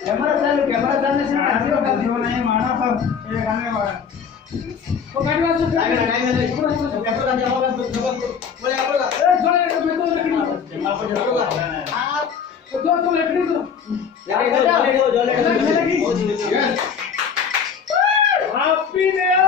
Camera चालू से आदियो का जीवन आहे माना पर ये गाणे वाला तो काढवा सु नाही कैमरा का जवाब बोले आपण ए चले मैं तो लकड़ी आप जरूर हां तो तो लकड़ी तो यार जो yes happy new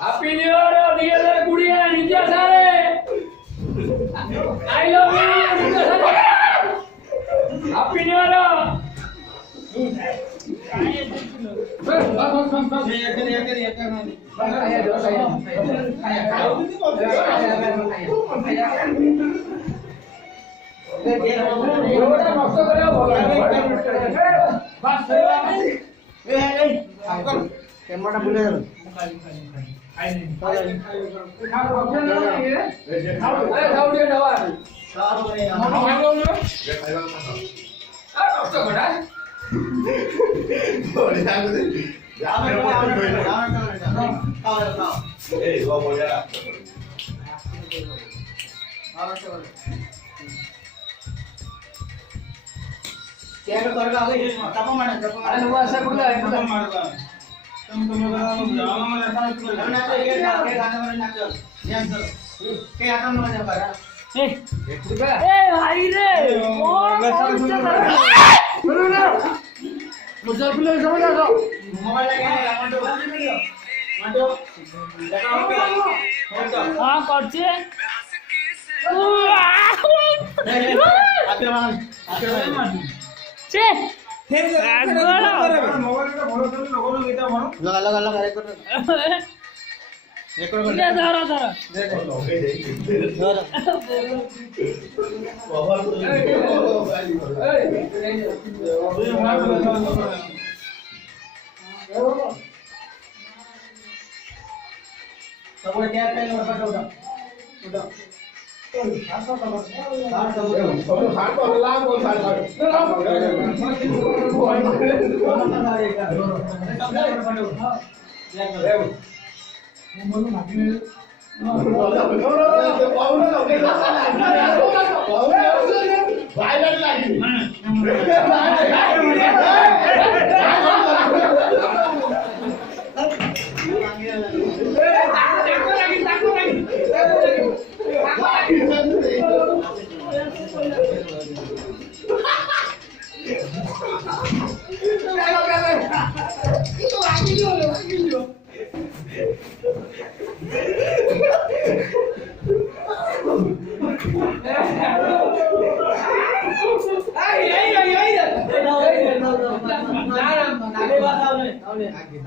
Happy New Year, dear Gudia, Ninja Sare. I love you, Ninja Sare. Happy New Year. Camera बोले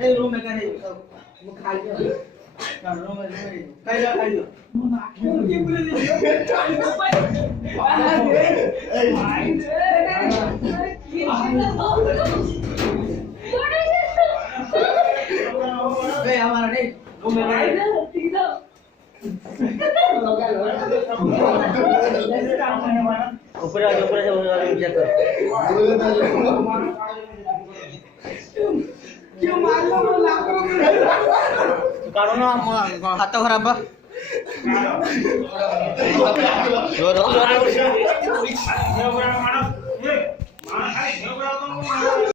ए रूम में करे वो खा लिया रूम में खाई लो की बोले ए हमारा नहीं रूम में ऊपर से चेक कर क्यों मार लो लाख रुपए काढो ना हात खराब मारो